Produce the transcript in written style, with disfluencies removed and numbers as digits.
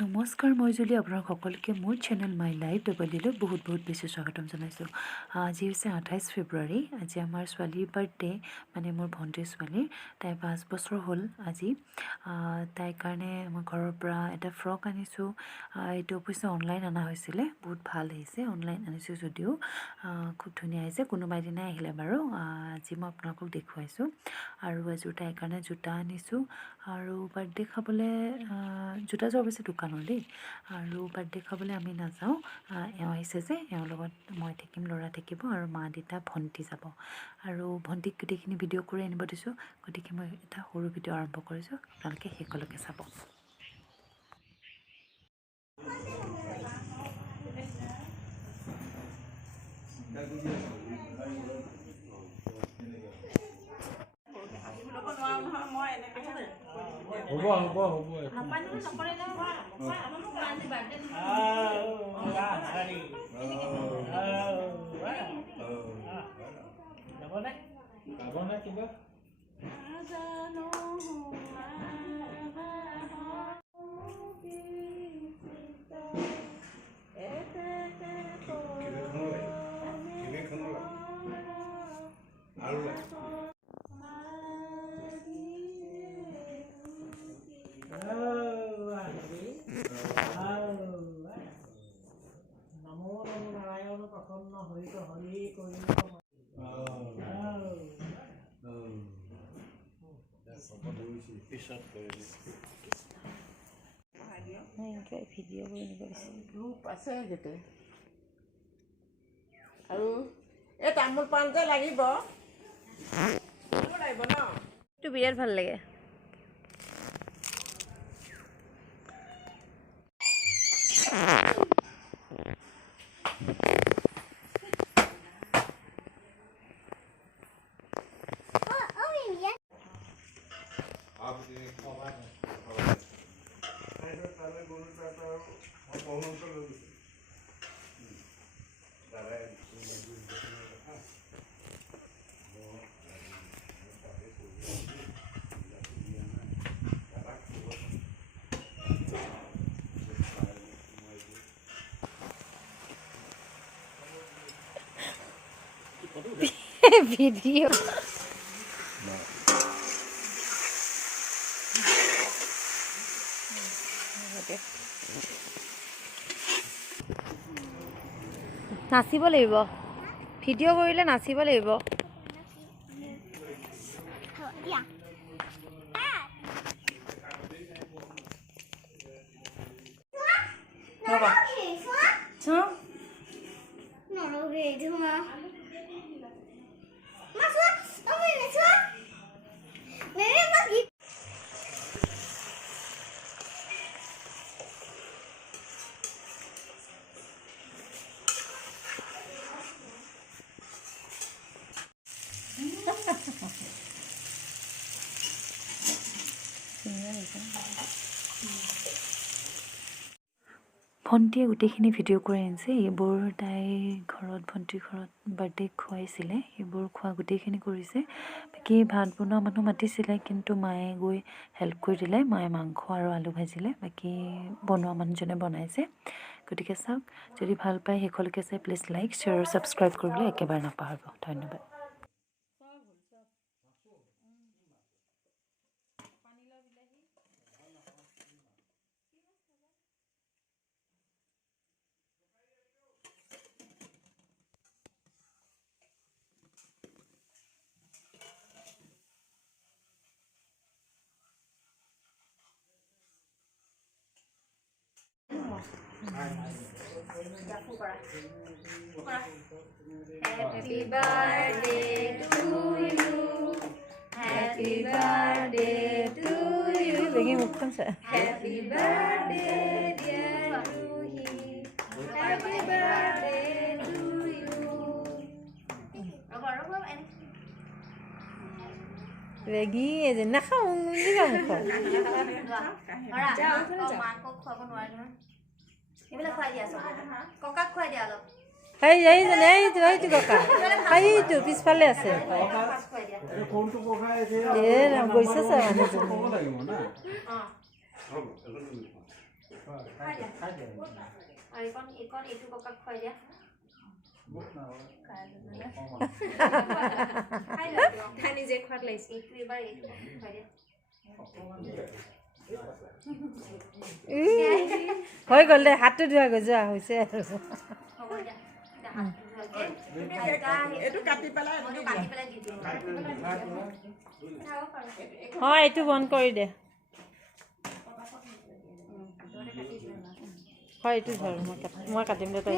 নমস্কাৰ মই জুলি আপোনাক সকলোকে মোৰ চেনেল মাইলাইফডাবললৈ বহুত বেছি স্বাগতম জনাইছোঁ। আজি হৈছে 28 ফেব্ৰুৱাৰী। আজি আমাৰ ছোৱালীৰ বাৰ্থডে, মানে মোৰ ভণ্টিৰ ছোৱালীৰ। তাই 5 বছৰ হ'ল আজি। তাইৰ কাৰণে আমাৰ ঘৰৰ পৰা এটা ফ্ৰক আনিছোঁ। এইটো অৱশ্যে অনলাইন অনা হৈছিলে, বহুত ভাল আহিছে। অনলাইন আনিছোঁ যদিও খুব ধুনীয়া আহিছে। কোনোবা এদিনাই আহিলে বাৰু, আজি মই আপোনালোকক দেখুৱাইছোঁ। আৰু এযোৰ তাইৰ কাৰণে জোতা আনিছোঁ। আৰু বাৰ্থডে খাবলৈ জোতাযোৰ অৱশ্যে দোকানৰ দেই। আৰু বাৰ্থডে খাবলৈ আমি নাযাওঁ, এওঁ আহিছে যে, এওঁৰ লগত মই থাকিম, ল'ৰা থাকিব আৰু মা দেউতা ভণ্টি যাব। আৰু ভণ্টিক গোটেইখিনি ভিডিঅ' কৰি আনিব দিছোঁ। গতিকে মই এটা সৰু ভিডিঅ' আৰম্ভ কৰিছোঁ, আপোনালোকে শেষলৈকে চাব। গ্ৰুপ আছে গোটেই আৰু এই তামোল পাণ যে লাগিব ন, এইটো বিৰাট ভাল লাগে। ভিডিঅ' নাচিব লাগিব, ভিডিঅ' কৰিলে নাচিব লাগিব। ভণ্টিয়ে গোটেইখিনি ভিডিঅ' কৰি আনিছে। এইবোৰ তাই ঘৰত, ভণ্টিৰ ঘৰত বাৰ্থডে খুৱাইছিলে, সেইবোৰ খোৱা গোটেইখিনি কৰিছে। বাকী ভাত বনোৱা মানুহ মাতিছিলে, কিন্তু মায়ে গৈ হেল্প কৰি দিলে। মায়ে মাংস আৰু আলু ভাজিলে, বাকী বনোৱা মানুহজনে বনাইছে। গতিকে চাওক, যদি ভাল পায় শেষলৈকে চাই প্লিজ লাইক, শ্বেয়াৰ আৰু ছাবস্ক্ৰাইব কৰিবলৈ একেবাৰে নাপাহৰিব। ধন্যবাদ। Happy birthday to you. Happy birthday to you. Happy birthday dear Ruhi. Happy birthday to you. Lagi aja nak kamu ni kamu kau. Hai itu kakak. Hai itu pispale ase. Na goisa sa mane. হৈ গ'ল দে হাতটো ধোৱা গৈ যোৱা হৈছে আৰু এইটো কাটি পেলাই হয় এইটো বন্ধ কৰি দে হয় এইটো ধৰ মই কাটিম দে তই